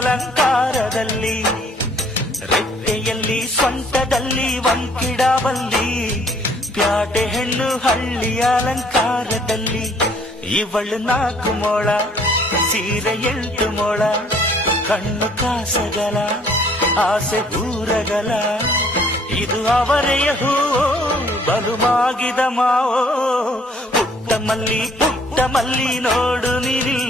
ಅಲಂಕಾರದಲ್ಲಿ, ರೆಟ್ಟೆಯಲ್ಲಿ ಸೊಂಟದಲ್ಲಿ ವಂಕಿಡಾವಲ್ಲಿ, ಪ್ಯಾಟೆ ಹೆಣ್ಣು ಹಳ್ಳಿಯ ಅಲಂಕಾರದಲ್ಲಿ. ಇವಳು 4 ಮೊಳ, ಸೀರೆ 8 ಮೊಳ, ಕಣ್ಣು ಕಾಸಗಲ, ಆಸೆ ಊರಗಲ. ಇದು ಅವರೆಯ ಹೂವೋ ಬಲು ಮಾಗಿದ ಮಾವೋ, ಪುಟ್ಟ ಮಲ್ಲಿ ನೋಡು ನೀನಿ.